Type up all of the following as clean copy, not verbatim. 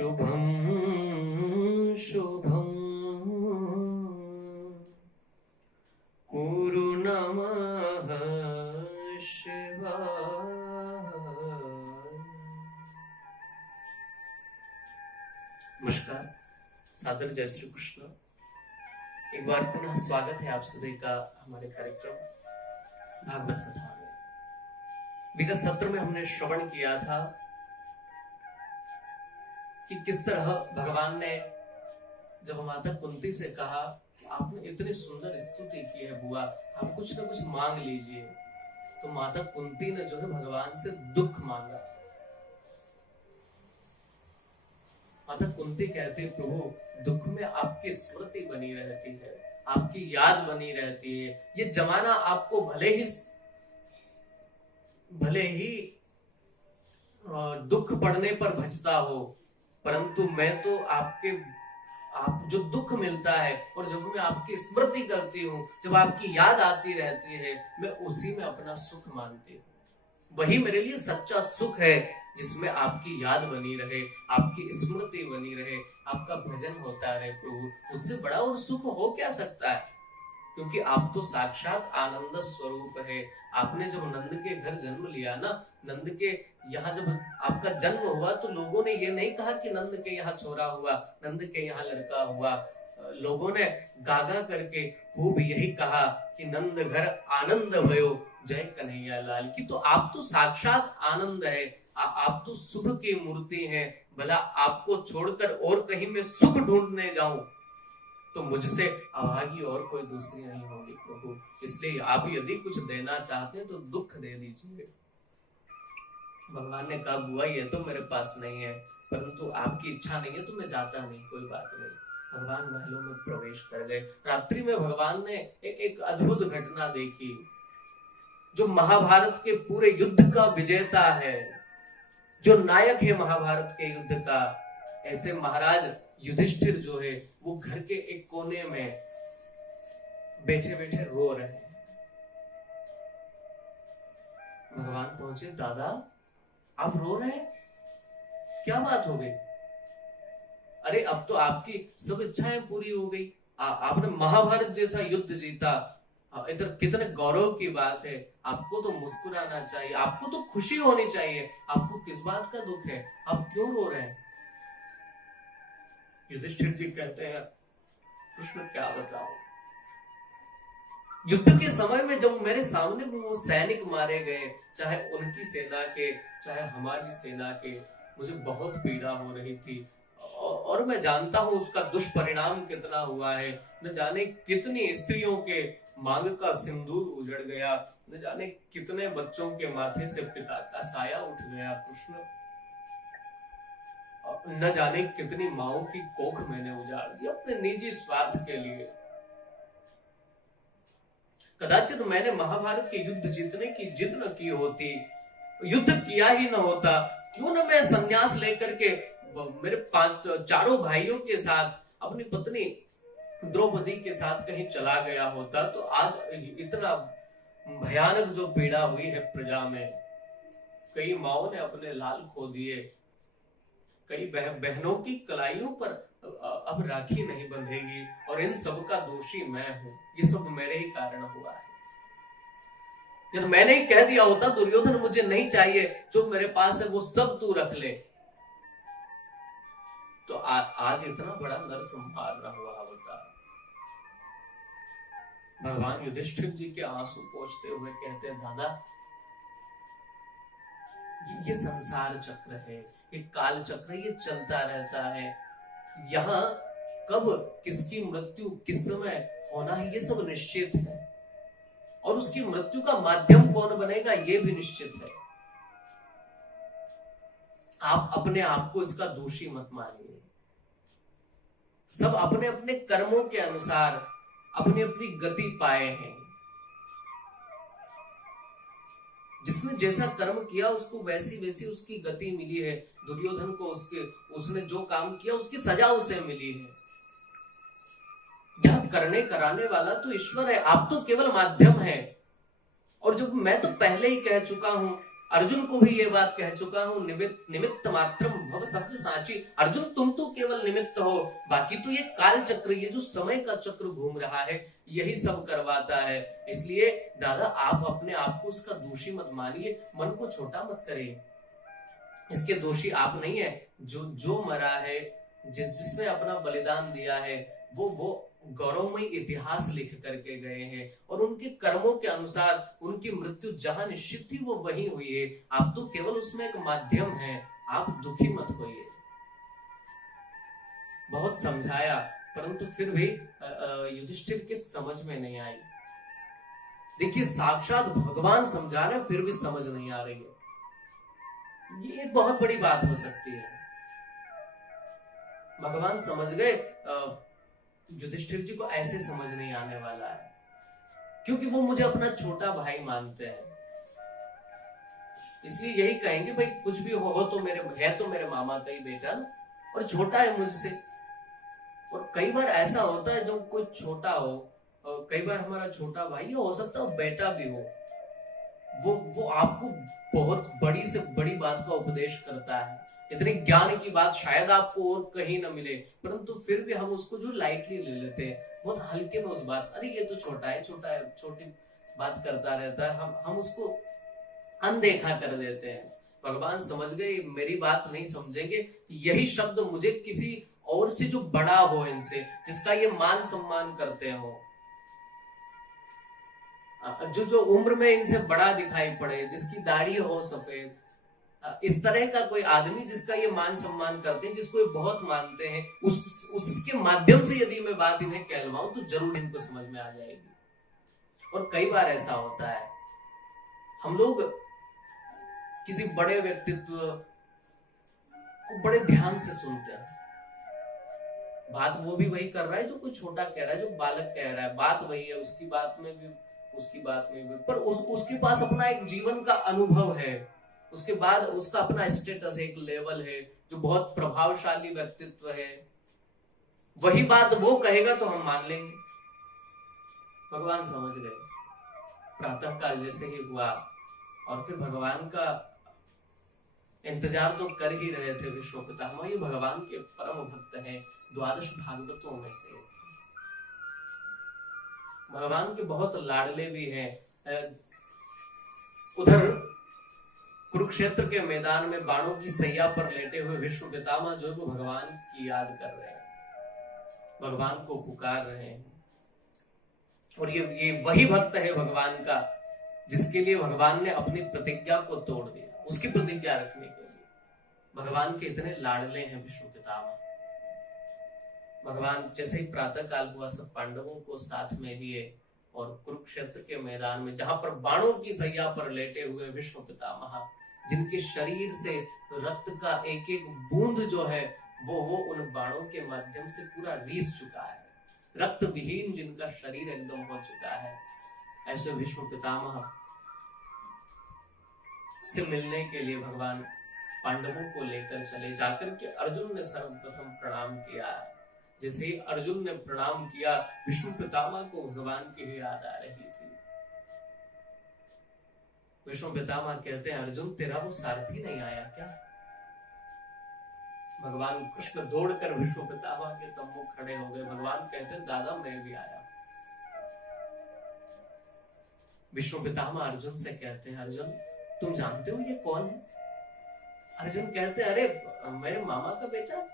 शुभम शुभम कुरु नमः शिवाय। नमस्कार, सादर जय श्री कृष्ण। एक बार पुनः स्वागत है आप सभी का हमारे कार्यक्रम भागवत कथा में। विगत सत्र में हमने श्रवण किया था कि किस तरह भगवान ने जब माता कुंती से कहा कि आपने इतनी सुंदर स्तुति की है बुआ, आप कुछ ना कुछ मांग लीजिए, तो माता कुंती ने जो है भगवान से दुख मांगा। माता कुंती कहती, प्रभु दुख में आपकी स्मृति बनी रहती है, आपकी याद बनी रहती है। ये जमाना आपको भले ही दुख पड़ने पर भजता हो, परंतु मैं तो आप जो दुख मिलता है और जब मैं आपकी स्मृति करती हूँ, जब आपकी याद आती रहती है, मैं उसी में अपना सुख मानती हूँ। वही मेरे लिए सच्चा सुख है, जिसमें आपकी याद बनी रहे, आपकी स्मृति बनी रहे, आपका भजन होता रहे। प्रभु उससे बड़ा और सुख हो क्या सकता है, क्योंकि आप तो साक्षात आनंद स्वरूप है। आपने जब नंद के घर जन्म लिया ना, नंद के यहाँ जब आपका जन्म हुआ, तो लोगों ने ये नहीं कहा कि नंद के यहाँ छोरा हुआ, नंद के यहाँ लड़का हुआ। लोगों ने गागा करके खूब यही कहा कि नंद घर आनंद भयो, जय कन्हैया लाल की। तो आप तो साक्षात आनंद है, आप तो सुख की मूर्ति हैं। भला आपको छोड़कर और कहीं मैं सुख ढूंढने जाऊं तो मुझसे अभागी और कोई दूसरी नहीं होगी प्रभु। इसलिए आप यदि कुछ देना चाहते हैं तो दुख दे दीजिए। भगवान ने कहा, बुआ ये तो मेरे पास नहीं है, परंतु आपकी इच्छा नहीं है तो मैं जाता नहीं, कोई बात नहीं। भगवान महलों में प्रवेश कर गए। रात्रि में भगवान ने एक अद्भुत घटना देखी। जो महाभारत के पूरे युद्ध का विजेता है, जो नायक है महाभारत के युद्ध का, ऐसे महाराज युधिष्ठिर जो है वो घर के एक कोने में बैठे बैठे रो रहे हैं। भगवान पहुंचे, दादा आप रो रहे हैं, क्या बात हो गई? अरे अब तो आपकी सब इच्छाएं पूरी हो गई, आपने महाभारत जैसा युद्ध जीता, इधर कितने गौरव की बात है। आपको तो मुस्कुराना चाहिए, आपको तो खुशी होनी चाहिए, आपको किस बात का दुख है, आप क्यों रो रहे हैं? युधिष्ठिर जी कहते हैं, कृष्ण क्या बताओ, युद्ध के समय में जब मेरे सामने वो सैनिक मारे गए, चाहे उनकी सेना के चाहे हमारी सेना के, मुझे बहुत पीड़ा हो रही थी। और मैं जानता हूं उसका दुष्परिणाम कितना हुआ है। न जाने कितनी स्त्रियों के मांग का सिंदूर उजड़ गया, न जाने कितने बच्चों के माथे से पिता का साया उठ गया कृष्ण, न जाने कितनी माओं की कोख मैंने उजाड़ दी अपने निजी स्वार्थ के लिए। कदाचित मैंने महाभारत के युद्ध जीतने की जिद न की होती, युद्ध किया ही न होता, क्यों न मैं संन्यास लेकर के मेरे चारों भाइयों के साथ अपनी पत्नी द्रौपदी के साथ कहीं चला गया होता, तो आज इतना भयानक जो पीड़ा हुई है प्रजा में। कई माओं ने अपने लाल खो दिए, कई बहनों की कलाइयों पर अब राखी नहीं बंधेगी, और इन सब का दोषी मैं हूं। ये सब मेरे ही कारण हुआ है। यदि मैंने ही कह दिया होता, दुर्योधन मुझे नहीं चाहिए, जो मेरे पास है वो सब तू रख ले, तो आज इतना बड़ा नरसंहार न हुआ होता। भगवान युधिष्ठिर जी के आंसू पोंछते हुए कहते हैं, दादा ये संसार चक्र है, ये काल चक्र, ये चलता रहता है। यहाँ कब किसकी मृत्यु किस समय होना है ये सब निश्चित है, और उसकी मृत्यु का माध्यम कौन बनेगा ये भी निश्चित है। आप अपने आप को इसका दोषी मत मानिए। सब अपने अपने कर्मों के अनुसार अपनी अपनी गति पाए हैं। जिसने जैसा कर्म किया उसको वैसी वैसी उसकी गति मिली है। दुर्योधन को उसने जो काम किया उसकी सजा उसे मिली है। यह करने कराने वाला तो ईश्वर है, आप तो केवल माध्यम है। और जब मैं तो पहले ही कह चुका हूं अर्जुन को भी ये बात कह चुका हूं, निमित्त मात्रम भव शब्द साची। अर्जुन तुम तो केवल निमित्त हो, बाकी तो ये काल चक्र, ये जो समय का चक्र घूम रहा है, यही सब करवाता है। इसलिए दादा आप अपने आप को उसका दोषी मत मानिए, मन को छोटा मत करिए। इसके दोषी आप नहीं है। जो मरा है, जिसने अपना बलिदान दिया है, वो गौरवमय इतिहास लिख करके गए हैं और उनके कर्मों के अनुसार उनकी मृत्यु जहां निश्चित थी वो वही हुई है। आप तो केवल उसमें एक माध्यम है, आप दुखी मत होइए। बहुत समझाया परंतु फिर भी युधिष्ठिर के समझ में नहीं आई। देखिए साक्षात भगवान समझा रहे फिर भी समझ नहीं आ रही है, ये एक बहुत बड़ी बात हो सकती है। भगवान समझ गए युधिष्ठिर जी को ऐसे समझ नहीं आने वाला है, क्योंकि वो मुझे अपना छोटा भाई मानते हैं। इसलिए यही कहेंगे भाई कुछ भी हो तो मेरे मामा का ही बेटा ना, और छोटा है मुझसे। और कई बार ऐसा होता है जब कोई छोटा हो, और कई बार हमारा छोटा भाई हो सकता है बेटा भी हो, वो आपको बहुत बड़ी से बड़ी बात का उपदेश करता है। इतनी ज्ञान की बात शायद आपको और कहीं ना मिले, परंतु फिर भी हम उसको जो लाइटली ले लेते हैं, बहुत हल्के में उस बात, अरे ये तो छोटा है छोटी बात करता रहता है, हम उसको अनदेखा कर देते हैं। भगवान समझ गए मेरी बात नहीं समझेंगे, यही शब्द मुझे किसी और से जो बड़ा हो इनसे, जिसका ये मान सम्मान करते हो, जो उम्र में इनसे बड़ा दिखाई पड़े, जिसकी दाढ़ी हो सफेद, इस तरह का कोई आदमी जिसका ये मान सम्मान करते हैं, जिसको ये बहुत मानते हैं, उसके माध्यम से यदि मैं बात इन्हें कहलवाऊं तो जरूर इनको समझ में आ जाएगी। और कई बार ऐसा होता है, हम लोग किसी बड़े व्यक्तित्व को बड़े ध्यान से सुनते हैं, बात वो भी वही कर रहा है जो कोई छोटा कह रहा है, जो बालक कह रहा है, बात वही है, उसकी बात में भी पर उसके पास अपना एक जीवन का अनुभव है, उसके बाद उसका अपना स्टेटस एक लेवल है, जो बहुत प्रभावशाली व्यक्तित्व है। वही बात वो कहेगा तो हम मान लेंगे। भगवान समझ गए, प्रातः काल जैसे ही हुआ और फिर भगवान का इंतजार तो कर ही रहे थे विष्णु पितामह। ये भगवान के परम भक्त हैं, 12 भागवतों में से एक, भगवान के बहुत लाडले भी हैं। उधर कुरुक्षेत्र के मैदान में बाणों की सैया पर लेटे हुए विष्णु पितामह जो वो भगवान की याद कर रहे हैं, भगवान को पुकार रहे हैं। और ये वही भक्त है भगवान का जिसके लिए भगवान ने अपनी प्रतिज्ञा को तोड़ दिया, उसकी प्रतिज्ञा रखने के लिए। भगवान के इतने लाडले हैं विष्णु पितामह। भगवान जैसे ही प्रातः काल हुआ, सब पांडवों को साथ में लिए और कुरुक्षेत्र के मैदान में, जहां पर बाणों की सैया पर लेटे हुए विष्णु पितामह, जिनके शरीर से रक्त का एक एक बूंद जो है वो उन बाणों के माध्यम से पूरा रीस चुका है, रक्त विहीन जिनका शरीर एकदम हो चुका है, ऐसे विष्णु पितामह से मिलने के लिए भगवान पांडवों को लेकर चले। जाकर के अर्जुन ने सर्वप्रथम प्रणाम किया। जैसे ही अर्जुन ने प्रणाम किया, विष्णु पितामह को भगवान की ही याद आ रही थी। विष्णु पितामह कहते हैं, अर्जुन तेरा वो सारथी नहीं आया क्या? भगवान कृष्ण दौड़कर विष्णु पितामह के सम्मुख खड़े हो गए। भगवान कहते हैं, दादा मैं भी आया। विष्णु पितामह अर्जुन से कहते हैं, अर्जुन तुम जानते हो ये कौन है? अर्जुन कहते हैं, अरे मेरे मामा का बेटा।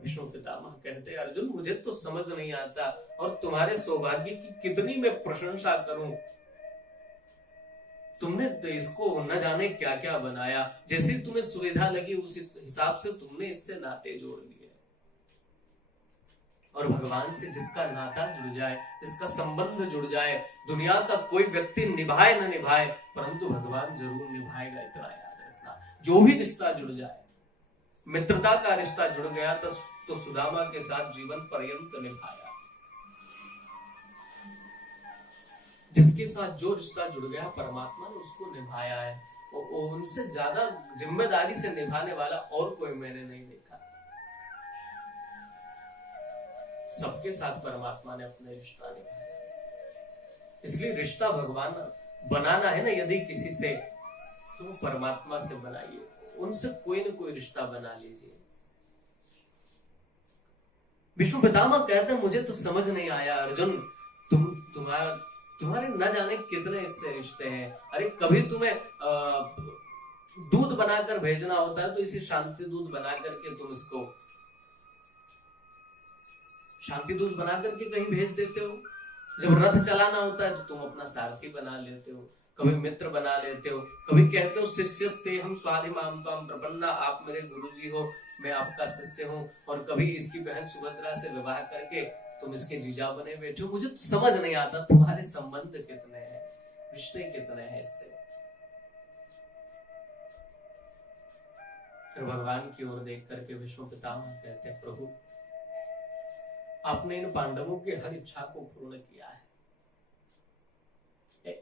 विष्णु पितामह कहते हैं, अर्जुन मुझे तो समझ नहीं आता और तुम्हारे सौभाग्य की कितनी मैं प्रशंसा करूं। तुमने तो इसको न जाने क्या क्या बनाया, जैसे तुम्हें सुविधा लगी उस हिसाब से तुमने इससे नाते जोड़ लिए। और भगवान से जिसका नाता जुड़ जाए, जिसका संबंध जुड़ जाए, दुनिया का कोई व्यक्ति निभाए न निभाए, परंतु भगवान जरूर निभाएगा, इतना याद रखना। जो भी रिश्ता जुड़ जाए, मित्रता का रिश्ता जुड़ गया तो सुदामा के साथ जीवन पर्यंत निभाया। जिसके साथ जो रिश्ता जुड़ गया परमात्मा ने उसको निभाया है, और उनसे ज्यादा जिम्मेदारी से निभाने वाला और कोई मैंने नहीं देखा। सबके साथ परमात्मा ने अपने रिश्ता निभाया। इसलिए रिश्ता भगवान बनाना है ना यदि किसी से, तो वो परमात्मा से बनाइए, उनसे कोई ना कोई रिश्ता बना लीजिए। विष्णु पितामह कहते हैं मुझे तो समझ नहीं आया अर्जुन, तुम्हारे न जाने कितने इससे रिश्ते हैं। अरे कभी तुम्हें दूध बनाकर भेजना होता है तो इसे शांति दूध बना करके तुम इसको शांति दूध बना करके कहीं भेज देते हो। जब रथ चलाना होता है तो तुम अपना सारथी बना लेते हो, कभी मित्र बना लेते हो, कभी कहते हो शिष्यस्ते हम स्वाधिमाम त्वाम प्रपन्ना, आप मेरे गुरुजी हो, मैं आपका शिष्य हूं, और कभी इसकी बहन सुभद्रा से विवाह करके तुम इसके जीजा बने बैठे हो। मुझे तो समझ नहीं आता तुम्हारे संबंध कितने हैं, रिश्ते कितने हैं इससे। फिर भगवान की ओर देख करके विष्णु पितामह कहते हैं प्रभु आपने इन पांडवों की हर इच्छा को पूर्ण किया है,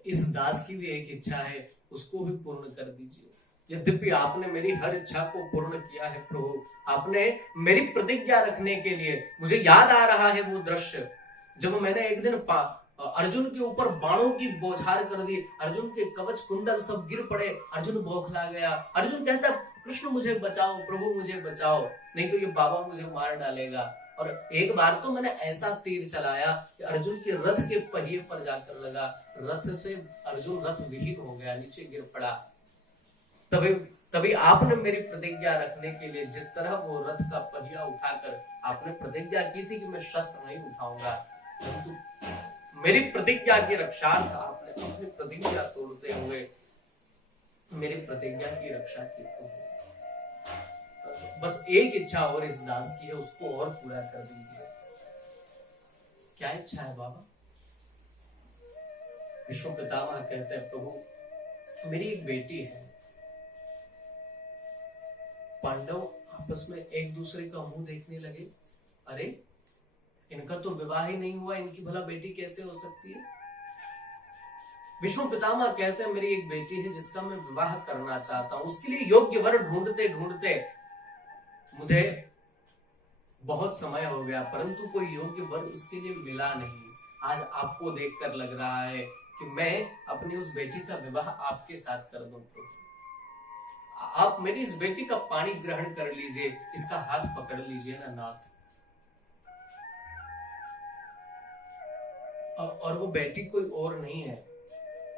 इस दास की भी एक इच्छा है, उसको भी पूर्ण कर दीजिए। यद्यपि आपने मेरी हर इच्छा को पूर्ण किया है प्रभु, आपने मेरी प्रतिज्ञा रखने के लिए, मुझे याद आ रहा है वो दृश्य जब मैंने एक दिन अर्जुन के ऊपर बाणों की बौछार कर दी, अर्जुन के कवच कुंडल सब गिर पड़े, अर्जुन बौखला गया। अर्जुन कहता कृष्ण मुझे बचाओ, प्रभु मुझे बचाओ, नहीं तो ये बाबा मुझे मार डालेगा। और एक बार तो मैंने ऐसा तीर चलाया कि अर्जुन के रथ के पहिए पर जाकर लगा, रथ से अर्जुन रथ विहीन हो गया, नीचे गिर पड़ा। तभी आपने मेरी प्रतिज्ञा रखने के लिए जिस तरह वो रथ का पहिया उठाकर आपने प्रतिज्ञा की थी कि मैं शस्त्र नहीं उठाऊंगा, परंतु मेरी प्रतिज्ञा की रक्षार्थ आपने अपनी प्रतिज्ञा तोड़ते हुए मेरी प्रतिज्ञा की रक्षा की। बस एक इच्छा और इस दास की है, उसको और पूरा कर दीजिए। क्या इच्छा है बाबा? विष्णु पितामह कहते हैं प्रभु मेरी एक बेटी है, पांडव आपस में एक दूसरे का मुंह देखने लगे, अरे इनका तो विवाह ही नहीं हुआ, इनकी भला बेटी कैसे हो सकती है? विष्णु पितामह कहते हैं मेरी एक बेटी है जिसका मैं विवाह करना चाहता हूं, उसके लिए योग्य वर ढूंढते ढूंढते मुझे बहुत समय हो गया, परंतु कोई योग्य वर उसके लिए मिला नहीं। आज आपको देखकर लग रहा है कि मैं अपनी उस बेटी का विवाह आपके साथ कर दूं। आप मेरी इस बेटी का पानी ग्रहण कर लीजिए, इसका हाथ पकड़ लीजिए ना नाथ। और वो बेटी कोई और नहीं है,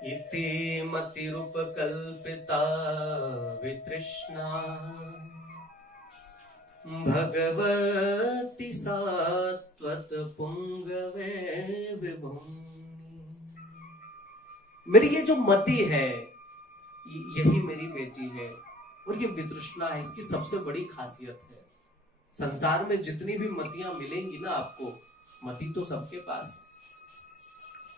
इति मतिरूप कल्पिता वितृष्णा भगवती सात्वत पुंगवे विभुनि। मेरी ये जो मति है यही मेरी बेटी है, और ये वितृष्णा है, इसकी सबसे बड़ी खासियत है। संसार में जितनी भी मतियां मिलेंगी ना आपको, मति तो सबके पास है,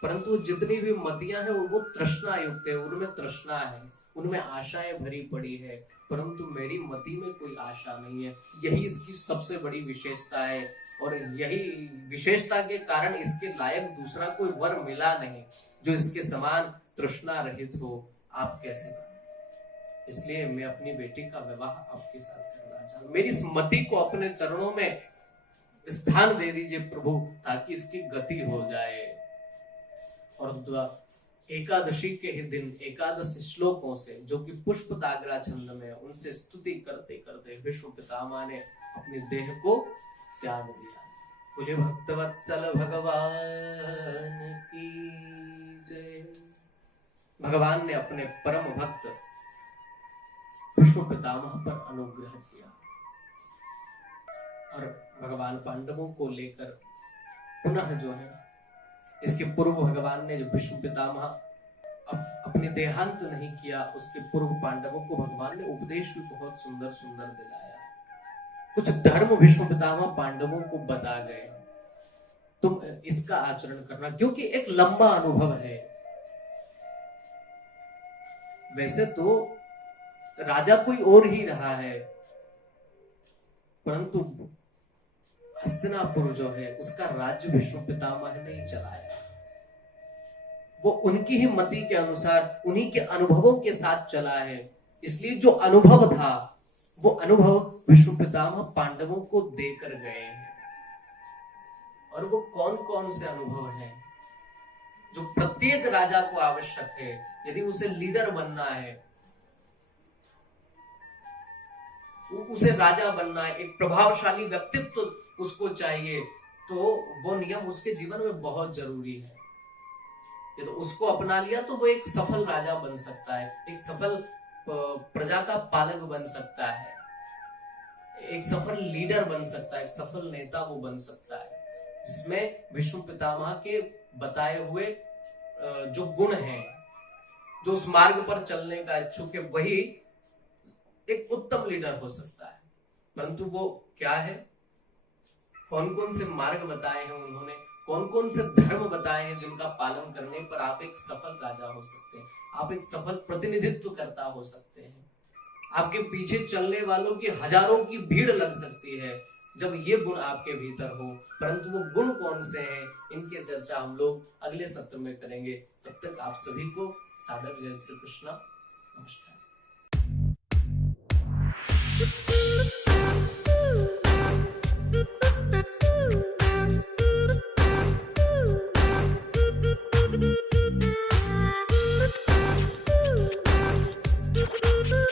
परंतु जितनी भी मतियां हैं वो तृष्णा युक्त है, उनमें तृष्णा है, उनमें आशाएं भरी पड़ी है, परंतु मेरी मति में कोई आशा नहीं है। यही इसकी सबसे बड़ी विशेषता है, और यही विशेषता के कारण इसके लायक दूसरा कोई वर मिला नहीं जो इसके समान तृष्णा रहित हो। आप कैसे बने? इसलिए मैं अपनी बेटी का विवाह आपके साथ करना चाहूं। मेरी इस मति को अपने चरणों में स्थान दे दीजिए प्रभु, ताकि इसकी गति हो जाए। और एकादशी के ही दिन एकादश श्लोकों से, जो कि पुष्प ताग्रा छंद में, उनसे स्तुति करते करते विष्णु पितामह ने अपनी देह को त्याग दिया। बोले भक्तवत्सल भगवान की जय। भगवान ने अपने परम भक्त विष्णु पितामह पर अनुग्रह किया, और भगवान पांडवों को लेकर पुनः जो है, इसके पूर्व भगवान ने, जब विष्णु पितामह अपने देहांत नहीं किया, उसके पूर्व पांडवों को भगवान ने उपदेश भी बहुत सुंदर सुंदर दिलाया है। कुछ धर्म विष्णु पितामह पांडवों को बता गए, तुम इसका आचरण करना, क्योंकि एक लंबा अनुभव है। वैसे तो राजा कोई और ही रहा है, परंतु हस्तिनापुर जो है उसका राज्य विष्णु पितामह ने ही चलाया। वो उनकी ही मति के अनुसार, उन्हीं के अनुभवों के साथ चला है। इसलिए जो अनुभव था वो अनुभव विष्णु पितामह पांडवों को देकर गए हैं। और वो कौन कौन से अनुभव हैं जो प्रत्येक राजा को आवश्यक है, यदि उसे लीडर बनना है, उसे राजा बनना है, एक प्रभावशाली व्यक्तित्व उसको चाहिए, तो वो नियम उसके जीवन में बहुत जरूरी है। ये तो उसको अपना लिया तो वो एक सफल राजा बन सकता है, एक सफल प्रजा का पालक बन सकता है, एक सफल लीडर बन सकता है, एक सफल नेता वो बन सकता है, जिसमें विष्णु पितामह के बताए हुए जो गुण हैं, जो उस मार्ग पर चलने का इच्छुक है, वही एक उत्तम लीडर हो सकता है। परंतु वो क्या है, कौन कौन से मार्ग बताए हैं उन्होंने, कौन कौन से धर्म बताए हैं जिनका पालन करने पर आप एक सफल राजा हो सकते हैं, आप एक सफल प्रतिनिधित्व करता हो सकते हैं, आपके पीछे चलने वालों की हजारों की भीड़ लग सकती है जब ये गुण आपके भीतर हो। परंतु वो गुण कौन से हैं, इनकी चर्चा हम लोग अगले सत्र में करेंगे। तब तक आप सभी को सादर जय श्री कृष्णा, नमस्कार।